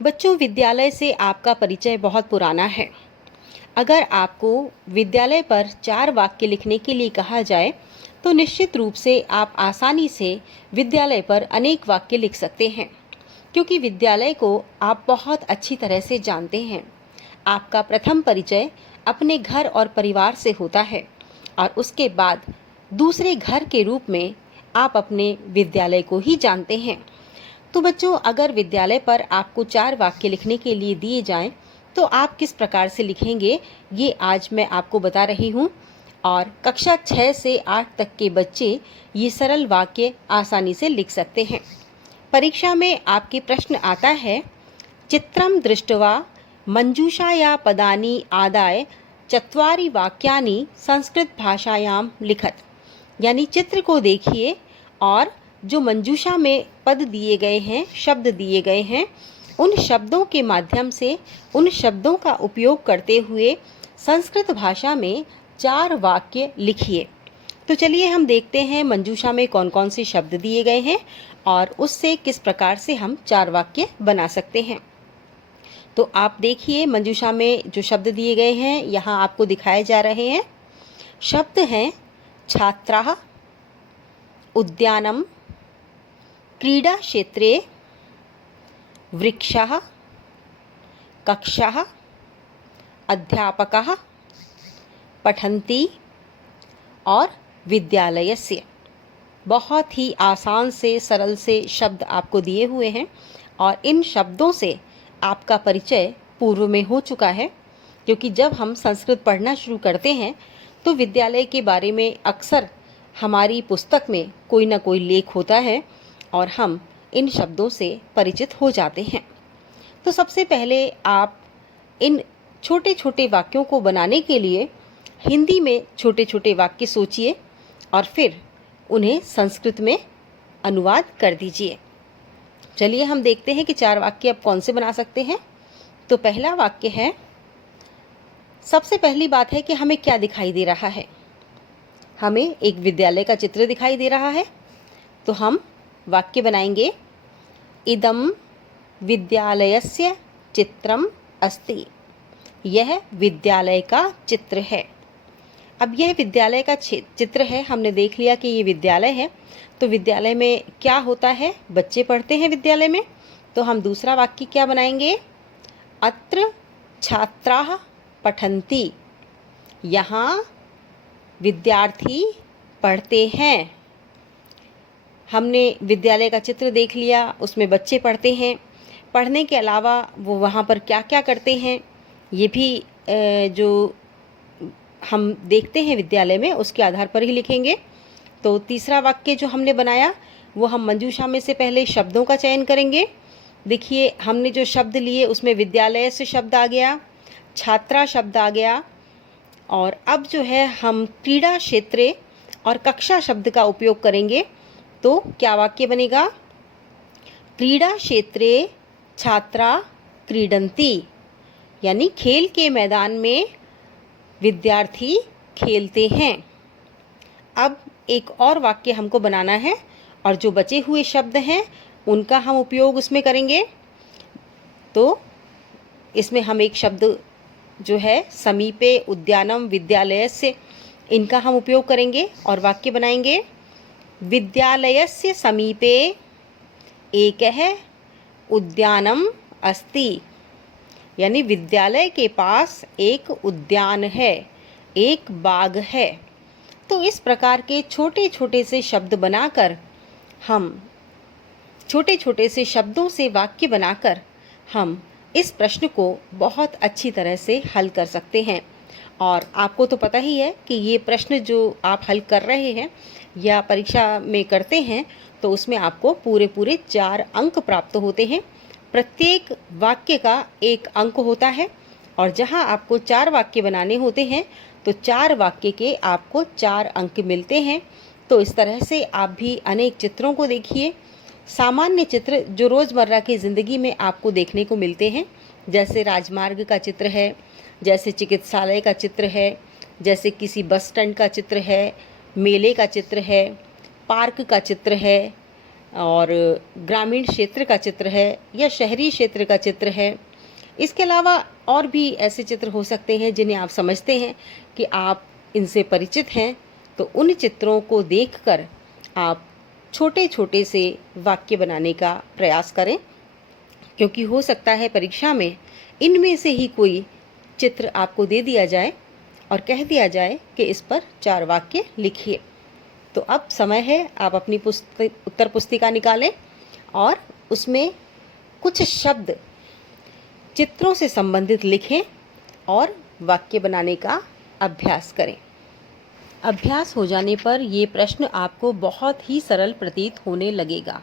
बच्चों, विद्यालय से आपका परिचय बहुत पुराना है। अगर आपको विद्यालय पर 4 वाक्य लिखने के लिए कहा जाए, तो निश्चित रूप से आप आसानी से विद्यालय पर अनेक वाक्य लिख सकते हैं, क्योंकि विद्यालय को आप बहुत अच्छी तरह से जानते हैं। आपका प्रथम परिचय अपने घर और परिवार से होता है और उसके बाद दूसरे घर के रूप में आप अपने विद्यालय को ही जानते हैं। तो बच्चों, अगर विद्यालय पर आपको 4 वाक्य लिखने के लिए दिए जाएं, तो आप किस प्रकार से लिखेंगे, ये आज मैं आपको बता रही हूँ। और कक्षा 6 से 8 तक के बच्चे ये सरल वाक्य आसानी से लिख सकते हैं। परीक्षा में आपके प्रश्न आता है, चित्रं दृष्ट्वा मंजूषाया पदानि आदाय चत्वारि वाक्यानि संस्कृत भाषायां लिखत। यानी चित्र को देखिए और जो मंजूषा में पद दिए गए हैं, शब्द दिए गए हैं, उन शब्दों के माध्यम से, उन शब्दों का उपयोग करते हुए संस्कृत भाषा में 4 वाक्य लिखिए। तो चलिए हम देखते हैं मंजूषा में कौन कौन से शब्द दिए गए हैं और उससे किस प्रकार से हम 4 वाक्य बना सकते हैं। तो आप देखिए, मंजूषा में जो शब्द दिए गए हैं यहाँ आपको दिखाए जा रहे हैं। शब्द हैं छात्राः, उद्यानम, क्रीडा क्षेत्रे, वृक्षः, कक्षः, अध्यापकः, पठन्ति और विद्यालयस्य। बहुत ही आसान से, सरल से शब्द आपको दिए हुए हैं और इन शब्दों से आपका परिचय पूर्व में हो चुका है, क्योंकि जब हम संस्कृत पढ़ना शुरू करते हैं तो विद्यालय के बारे में अक्सर हमारी पुस्तक में कोई ना कोई लेख होता है और हम इन शब्दों से परिचित हो जाते हैं। तो सबसे पहले आप इन छोटे छोटे वाक्यों को बनाने के लिए हिंदी में छोटे छोटे वाक्य सोचिए और फिर उन्हें संस्कृत में अनुवाद कर दीजिए। चलिए हम देखते हैं कि 4 वाक्य आप कौन से बना सकते हैं। तो पहला वाक्य है, सबसे पहली बात है कि हमें क्या दिखाई दे रहा है। हमें एक विद्यालय का चित्र दिखाई दे रहा है, तो हम वाक्य बनाएंगे, इदं विद्यालयस्य चित्रम अस्ति। यह विद्यालय का चित्र है। अब यह विद्यालय का चित्र है, हमने देख लिया कि ये विद्यालय है। तो विद्यालय में क्या होता है, बच्चे पढ़ते हैं विद्यालय में। तो हम दूसरा वाक्य क्या बनाएंगे, अत्र छात्राः पठन्ति। यहाँ विद्यार्थी पढ़ते हैं। हमने विद्यालय का चित्र देख लिया, उसमें बच्चे पढ़ते हैं। पढ़ने के अलावा वो वहाँ पर क्या क्या करते हैं, ये भी जो हम देखते हैं विद्यालय में, उसके आधार पर ही लिखेंगे। तो तीसरा वाक्य जो हमने बनाया वो हम मंजूषा में से पहले शब्दों का चयन करेंगे। देखिए, हमने जो शब्द लिए उसमें विद्यालय से शब्द आ गया, छात्रा शब्द आ गया, और अब जो है हम क्रीडा क्षेत्रे और कक्षा शब्द का उपयोग करेंगे। तो क्या वाक्य बनेगा, क्रीडा क्षेत्रे छात्रा क्रीडन्ति। यानी खेल के मैदान में विद्यार्थी खेलते हैं। अब एक और वाक्य हमको बनाना है और जो बचे हुए शब्द हैं उनका हम उपयोग उसमें करेंगे। तो इसमें हम एक शब्द जो है समीपे उद्यानम विद्यालयस्य, इनका हम उपयोग करेंगे और वाक्य बनाएंगे, विद्यालयस्य समीपे एकः उद्यानम अस्ति। यानी विद्यालय के पास एक उद्यान है, एक बाग है। तो इस प्रकार के छोटे छोटे से शब्द बनाकर, हम छोटे छोटे से शब्दों से वाक्य बनाकर हम इस प्रश्न को बहुत अच्छी तरह से हल कर सकते हैं। और आपको तो पता ही है कि ये प्रश्न जो आप हल कर रहे हैं या परीक्षा में करते हैं, तो उसमें आपको पूरे पूरे 4 अंक प्राप्त होते हैं। प्रत्येक वाक्य का 1 अंक होता है और जहां आपको 4 वाक्य बनाने होते हैं तो 4 वाक्य के आपको 4 अंक मिलते हैं। तो इस तरह से आप भी अनेक चित्रों को देखिए, सामान्य चित्र जो रोज़मर्रा की ज़िंदगी में आपको देखने को मिलते हैं, जैसे राजमार्ग का चित्र है, जैसे चिकित्सालय का चित्र है, जैसे किसी बस स्टैंड का चित्र है, मेले का चित्र है, पार्क का चित्र है, और ग्रामीण क्षेत्र का चित्र है या शहरी क्षेत्र का चित्र है। इसके अलावा और भी ऐसे चित्र हो सकते हैं जिन्हें आप समझते हैं कि आप इनसे परिचित हैं, तो उन चित्रों को देखकर आप छोटे छोटे से वाक्य बनाने का प्रयास करें, क्योंकि हो सकता है परीक्षा में इनमें से ही कोई चित्र आपको दे दिया जाए और कह दिया जाए कि इस पर 4 वाक्य लिखिए। तो अब समय है, आप अपनी उत्तर पुस्तिका निकालें और उसमें कुछ शब्द चित्रों से संबंधित लिखें और वाक्य बनाने का अभ्यास करें। अभ्यास हो जाने पर ये प्रश्न आपको बहुत ही सरल प्रतीत होने लगेगा।